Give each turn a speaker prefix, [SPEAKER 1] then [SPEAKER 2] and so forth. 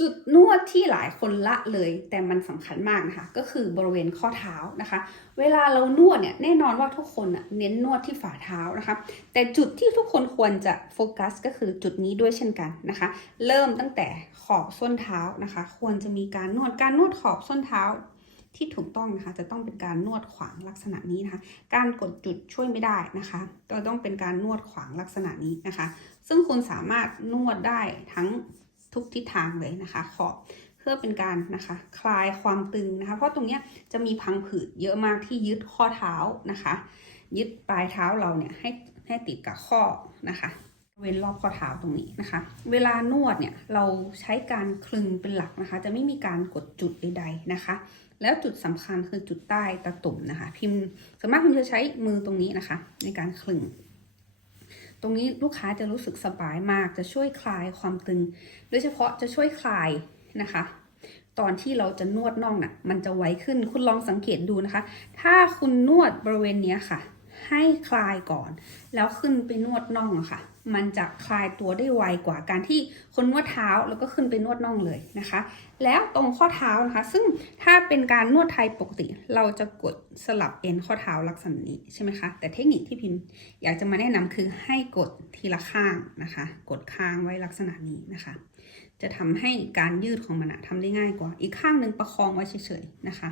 [SPEAKER 1] จุดนวดที่หลายคนละเลย แต่มันสำคัญมากนะคะ ก็คือบริเวณข้อเท้านะคะ เวลาเรานวดเนี่ยแน่นอนว่าทุกคนเน้นนวดที่ฝ่าเท้านะคะ แต่จุดที่ทุกคนควรจะโฟกัสก็คือจุดนี้ด้วยเช่นกันนะคะ เริ่มตั้งแต่ขอบส้นเท้านะคะ ควรจะมีการนวดการนวดขอบส้นเท้าที่ถูกต้องนะคะ จะต้องเป็นการนวดขวางลักษณะนี้นะคะ การกดจุดช่วยไม่ได้นะคะก็ต้องเป็นการนวดขวางลักษณะนี้นะคะ ซึ่งคุณสามารถนวดได้ทั้ง ทุกทิศทางเลยนะคะ ขอบเพื่อเป็นการนะคะคลายความตึงนะคะ เพราะตรงเนี้ยจะมีพังผืดเยอะมากที่ยึดข้อเท้านะคะ ยึดปลายเท้าเราเนี่ยให้ให้ติดกับข้อนะคะเว้นรอบข้อเท้าตรงนี้นะคะ เวลานวดเนี่ยเราใช้การคลึงเป็นหลักนะคะ จะไม่มีการกดจุดใด ๆนะคะ แล้วจุดสำคัญคือจุดใต้ตะตุ่มนะคะ พิมพ์ส่วนมากพิมพ์จะใช้มือตรงนี้นะคะ ในการคลึง รงนี้ลูกค้าจะรู้สึกสบายมาก จะช่วยคลายความตึง โดยเฉพาะจะช่วยคลายนะคะ ตอนที่เราจะนวดน่องน่ะ มันจะไวขึ้น คุณลองสังเกตดูนะคะ ถ้าคุณนวดบริเวณนี้ค่ะ ให้คลายก่อน แล้วขึ้นไปนวดน่องอะค่ะ มันจะคลายตัวได้ไวกว่าการที่คนนวดเท้าแล้วก็ขึ้นไปนวดน่องเลยนะคะ แล้วตรงข้อเท้านะคะ ซึ่งถ้าเป็นการนวดไทยปกติ เราจะกดสลับเอ็นข้อเท้าลักษณะนี้ใช่ไหมคะ แต่เทคนิคที่พิมพ์อยากจะมาแนะนำคือให้กดทีละข้างนะคะ กดค้างไว้ลักษณะนี้นะคะ จะทำให้การยืดของมันอะทำได้ง่ายกว่า อีกข้างหนึ่งประคองไว้เฉยๆนะคะ